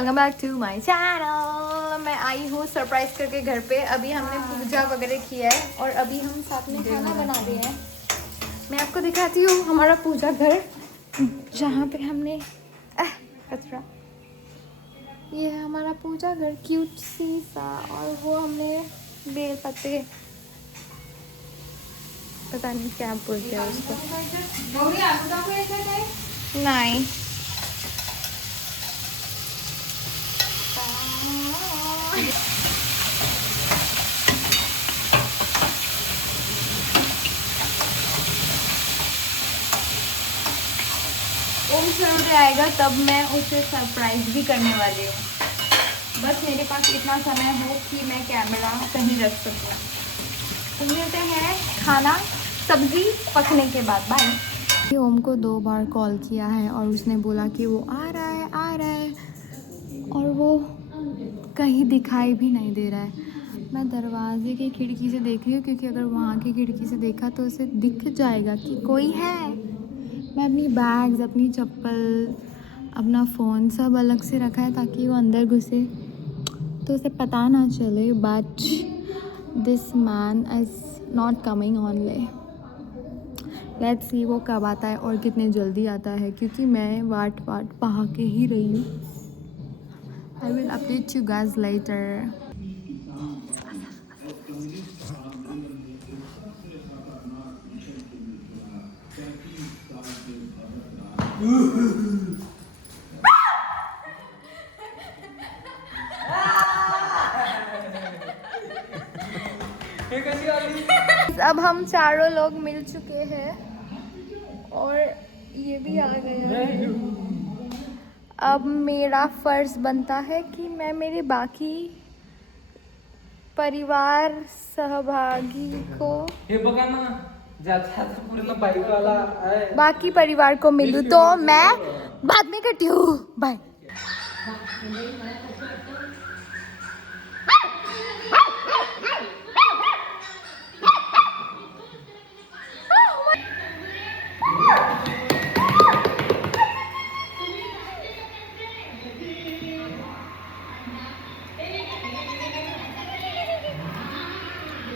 Welcome back to my channel. मैं आई हूँ सरप्राइज करके घर पे। अभी हमने पूजा वगैरह किया है और अभी हम साथ में खाना बना रहे हैं। मैं आपको दिखाती हूँ हमारा पूजा घर, जहाँ पे हमने कचरा, ये है हमारा पूजा घर, क्यूट सी सा। और वो हमने बेल पत्ते, पता नहीं क्या बोलते हैं उसको, नहीं ओम जरूर आएगा तब मैं उसे सरप्राइज भी करने वाली हूँ। बस मेरे पास इतना समय हो कि मैं कैमरा कहीं रख सकूँ। मिलते हैं खाना सब्जी पकने के बाद। बाय। ओम को 2 बार कॉल किया है और उसने बोला कि वो आ रहा है और वो कहीं दिखाई भी नहीं दे रहा है। मैं दरवाजे की खिड़की से देख रही हूँ, क्योंकि अगर वहाँ की खिड़की से देखा तो उसे दिख जाएगा कि कोई है। मैं अपनी बैग्स, अपनी चप्पल, अपना फ़ोन सब अलग से रखा है ताकि वो अंदर घुसे तो उसे पता ना चले। But this man is not coming only. Let's see वो कब आता है और कितने जल्दी आता है, क्योंकि मैं वाट पहा के ही रही हूँ। I will update you guys later. अब हम चारों लोग मिल चुके हैं और ये भी आ गया है। अब मेरा फर्ज बनता है कि मैं मेरे बाकी परिवार सहभागी को, बाकी परिवार को मिलूं। तो मैं बाद में करती हूँ। Bye.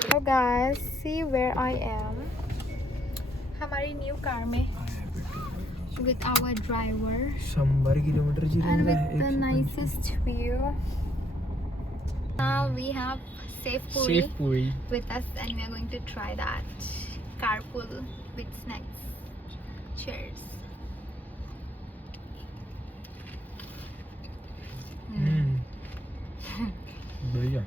So guys, see where I am. हमारी न्यू कार में with our driver 100 kilometre and with the nicest view. Now we have Safe Puri with us and we are going to try that carpool with snacks. Cheers. बढ़िया।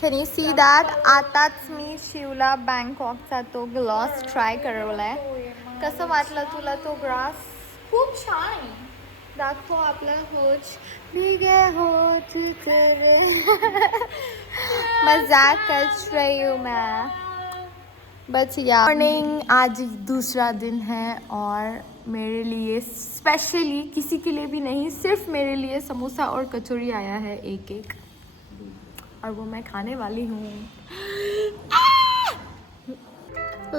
Can you see that? आताच मी शिवला बँकॉकचा तो gloss try करवलाय. कसं वाटलं तुला तो glass? खूप छान. दाखव आपला होच भीगे होठ तेरे. मजाक कर रही हूँ मैं. बट या मॉर्निंग, आज दूसरा दिन है और मेरे लिए स्पेशली, किसी के लिए भी नहीं, सिर्फ मेरे लिए समोसा और कचौरी आया है एक और वो मैं खाने वाली हूँ.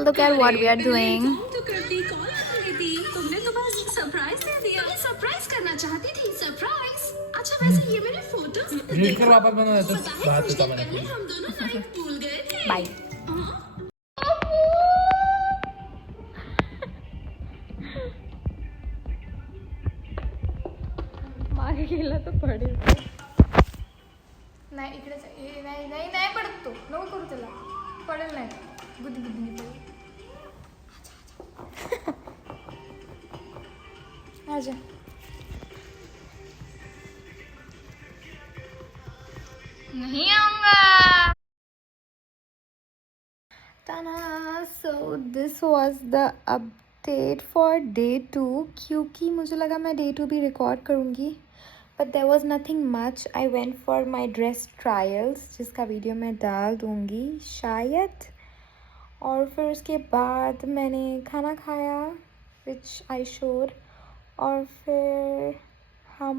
Look at what we are doing. तुमने तो बस सरप्राइज दे दिया. सरप्राइज करना चाहती थी. सरप्राइज. अच्छा वैसे ये मेरे फोटोज रीड कर वापस बना देते बात होता मैंने. पहले हम दोनों नाइट भूल गए थे. बाय. मागे गेला तर पडेल. नाही इकडे नाही नाही नाही पडत तो. नको करू त्याला. पडेल नाही. बुद्धी आजा। नहीं आऊंगा। So this was the update for day 2 क्योंकि मुझे लगा मैं day 2 भी रिकॉर्ड करूँगी, but there was nothing much. I went for my dress trials जिसका वीडियो मैं डाल दूँगी शायद, और फिर उसके बाद मैंने खाना खाया which I showed, और फिर हम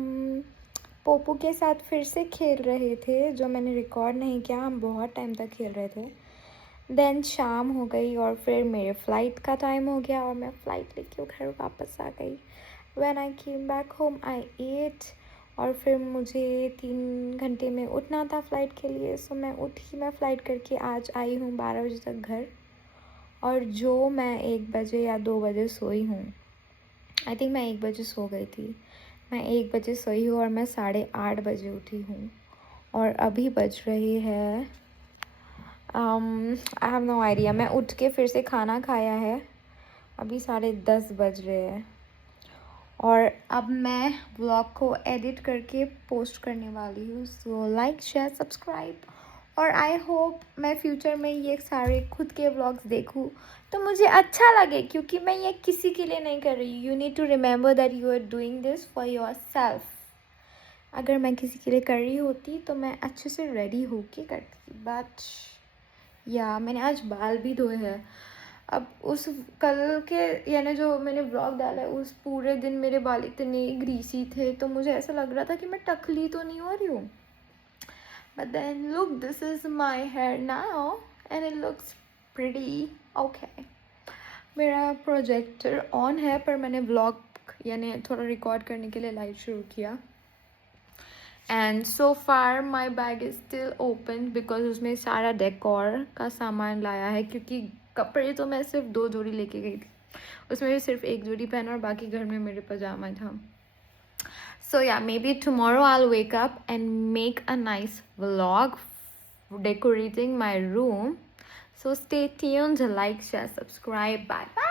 पोपू के साथ फिर से खेल रहे थे जो मैंने रिकॉर्ड नहीं किया, हम बहुत टाइम तक खेल रहे थे। देन शाम हो गई और फिर मेरे फ़्लाइट का टाइम हो गया और मैं फ़्लाइट लेके घर वापस आ गई। When I came back home I ate, और फिर मुझे 3 घंटे में उठना था फ़्लाइट के लिए, सो मैं उठी, मैं फ़्लाइट करके आज आई हूँ 12 बजे तक घर, और जो मैं 1 बजे या 2 बजे सोई हूँ, आई थिंक मैं 1 बजे सो गई थी, मैं 1 बजे सोई हूँ और मैं 8:30 बजे उठी हूँ, और अभी बज रही है आई हैव नो आइडिया, मैं उठ के फिर से खाना खाया है, अभी 10:30 बज रहे हैं, और अब मैं व्लॉग को एडिट करके पोस्ट करने वाली हूँ। सो लाइक शेयर सब्सक्राइब, और आई होप मैं फ्यूचर में ये सारे खुद के व्लॉग्स देखूँ तो मुझे अच्छा लगे, क्योंकि मैं ये किसी के लिए नहीं कर रही। You need to remember that you are doing this for yourself. अगर मैं किसी के लिए कर रही होती तो मैं अच्छे से रेडी होके करती, बट या मैंने आज बाल भी धोए हैं। अब उस कल के यानी जो मैंने व्लॉग डाला है उस पूरे दिन मेरे बाल इतने ग्रीसी थे, तो मुझे ऐसा लग रहा था कि मैं टकली तो नहीं हो रही हूँ, but then look, this is my hair now and it looks pretty okay. मेरा प्रोजेक्टर ऑन है पर मैंने व्लॉग यानी थोड़ा रिकॉर्ड करने के लिए लाइट शुरू किया, and so far my bag is still open because उसमें सारा डेकोर का सामान लाया है, क्योंकि कपड़े तो मैं सिर्फ 2 जोड़ी लेके गई थी, उसमें भी सिर्फ 1 जोड़ी पहना और बाकी घर में मेरे पजामा था। सो या may be tomorrow I will wake up and make a nice vlog decorating my room. So stay tuned, like, share, subscribe. Bye bye.